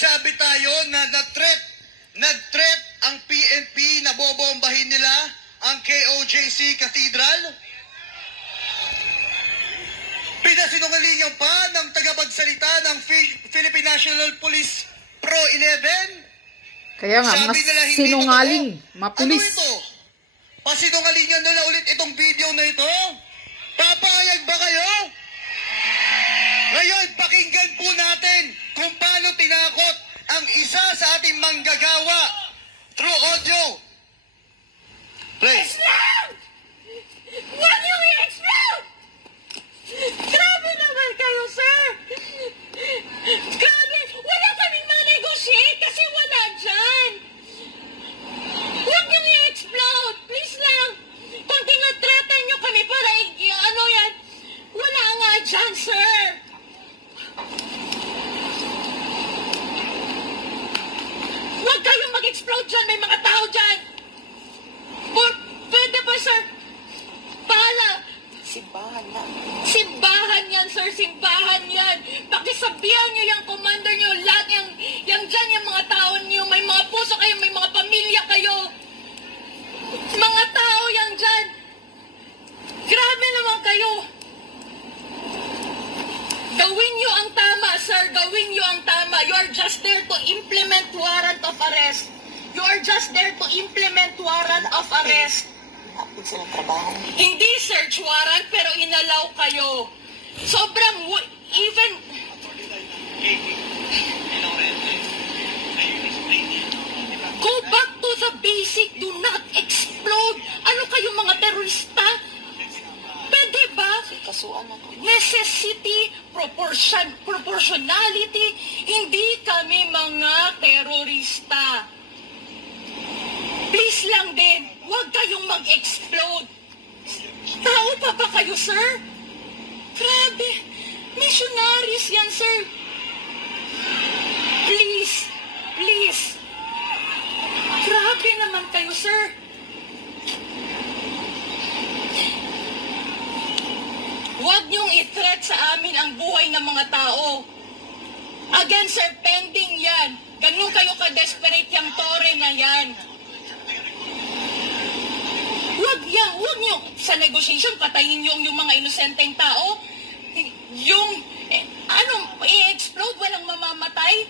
nagsabi tayo na nag-threat ang PNP na bobombahin nila ang KOJC Cathedral? Pinasinungalingan pa ng tagapagsalita ng Philippine National Police Pro 11? Kaya nga, mas sinungaling, mapulis. Ano ito? Pasinungalingan nila ulit itong video na ito? Papayag ba kayo? Ngayon, pakinggan po natin kung paano tinakot ang isa sa ating manggagawa through audio. Play. Explode! Huwag yung i-explode! Grabe naman kayo, sir! Grabe! Wala kaming ma-negotiate kasi wala dyan! Huwag yung i-explode! Please lang! Kung tinatretan nyo kami para ano yan, wala nga dyan, sir! Huwag kayong mag-explode dyan! May mga tao dyan! Pwede ba, sir? Bahala! Simbahan na. Simbahan yan, sir. Simbahan yan. Pakisabihan nyo yung commander nyo. Lahat yung dyan, yung mga tao nyo. May mga puso kayo, may mga pamilya kayo. Mga tao yan dyan. Grabe naman kayo. Gawin nyo ang tama, sir. Gawin nyo ang tama. You are just there to implement warrant of arrest. You are just there to implement warrant of arrest. Napin silang trabaho. Hindi search warrant, pero inalaw kayo. Sobrang, even... Go back to the basic. Do not explode. Ano kayo mga terorista? Pwede ba? Kasuan ako. Necessity, proportionality. Hindi kami mga terorista. Please lang din, huwag kayong mag-explode. Tao pa ba kayo, sir? Grabe, missionaries yan, sir. Please, please. Grabe naman kayo, sir. Huwag niyong i-threat sa amin ang buhay ng mga tao. Again, sir, pending yan. Ganun kayo ka-desperate yung tore na yan. Huwag nyo sa negotiation patayin yung mga inosenteng tao. I-explode, walang mamamatay.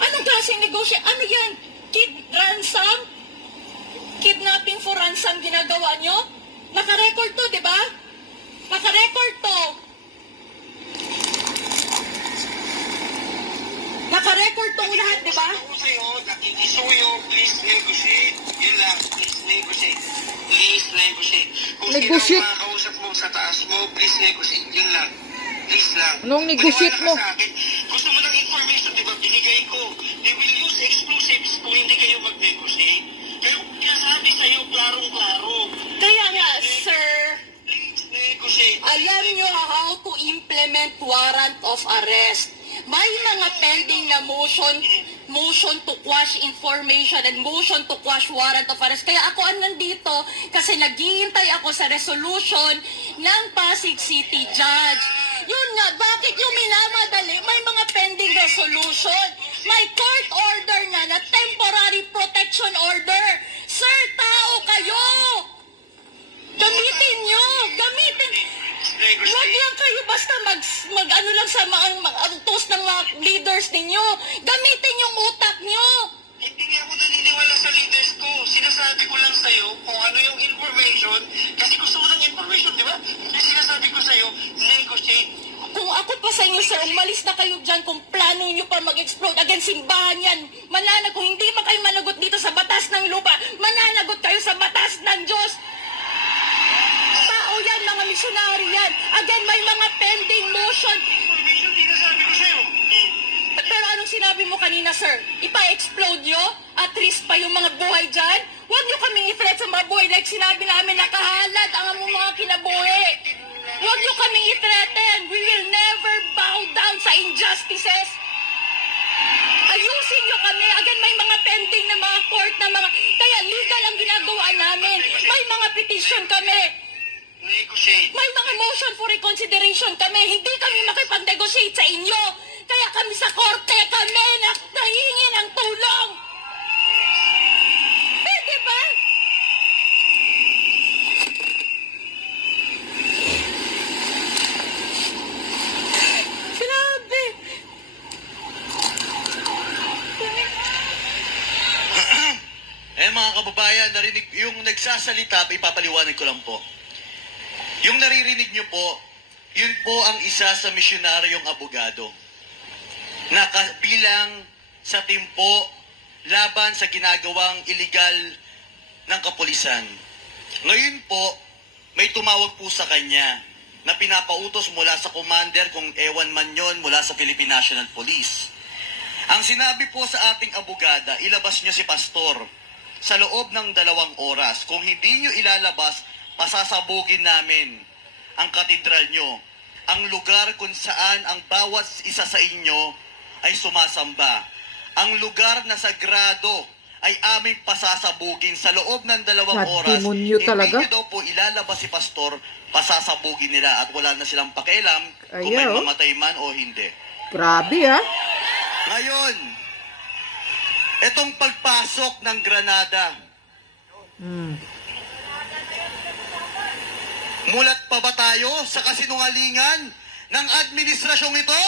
Anong klaseng negotiation? Ano yan? Ransom? Kidnapping for ransom ginagawa nyo? Naka-record to, di ba? Naka-record to. Naka-record tong lahat, di ba? Ako sa'yo, nakikisuyo, please negotiate. Yun lang, please negotiate. Please negotiate. Kung sino ang makakausap mo sa taas mo, please negotiate. Yun lang. Please lang. Anong negotiate mo? Gusto mo ng information, di ba? Binigay ko. They will use explosives kung hindi kayo mag-negotiate. Pero sinasabi sa'yo, klarong-klaro. Kaya nga, sir, Please negotiate. alam nyo how to implement warrant of arrest. May mga pending na motion to quash information and motion to quash warrant of arrest. Kaya ako nandito kasi naghihintay ako sa resolution ng Pasig City Judge. Yun nga, bakit yung minamadali? May mga pending resolution. May court order na temporary protection order. Sir, tao kayo! Gamitin nyo! Gamitin! Huwag lang kayo basta mag-ano lang sa mga utos ng mga leaders ninyo. Gamitin yung utak nyo. Hindi nga ako naniniwala sa leaders ko. Sinasabi ko lang sa'yo kung ano yung information. Kasi gusto mo ng information, di ba? Yung sinasabi ko sa'yo, negotiate. Kung ako pa sa inyo, sir, umalis na kayo dyan kung plano nyo pa mag-explode. Again, simbahan yan. Kung hindi pa kayo managot dito sa batas ng lupa, mananagot kayo sa batas ng Diyos. Tao yan, mga misyonary yan. Again, may mga pending motion. Information, sinasabi ko sa'yo. Pero anong sinabi mo kanina, sir? Ipa-explode nyo? At risk pa yung mga buhay dyan? Huwag nyo kaming i-threat sa mga buhay. Like sinabi namin, nakahalad ang among mga kinabuhi. Huwag nyo kaming i-threaten. We will never bow down sa injustices. Ayusin nyo kami. Again, may mga pending na mga court na mga... Kaya legal ang ginagawa namin. May mga petition kami. Negotiate. May mga motion for reconsideration kami. Hindi kami makipag-negotiate sa inyo. Kaya kami sa korte, kami narinig, yung nagsasalita, ipapaliwanag ko lang po. Yung naririnig nyo po, yun po ang isa sa misyonaryong abogado na bilang sa timpo laban sa ginagawang illegal ng kapulisan. Ngayon po, may tumawag po sa kanya na pinapautos mula sa commander, kung ewan man yon, mula sa Philippine National Police. Ang sinabi po sa ating abogada, ilabas nyo si pastor sa loob ng 2 oras. Kung hindi nyo ilalabas, pasasabugin namin ang katedral nyo, ang lugar kung saan ang bawat isa sa inyo ay sumasamba. Ang lugar na sagrado ay aming pasasabugin sa loob ng 2 oras. Demonyo talaga. Hindi nyo daw po ilalabas si pastor, pasasabugin nila at wala na silang pakialam kung may Ayaw. mamatay man o hindi. Grabe ha. Ngayon, itong pagpasok ng Granada, mulat pa ba tayo sa kasinungalingan ng administrasyong ito?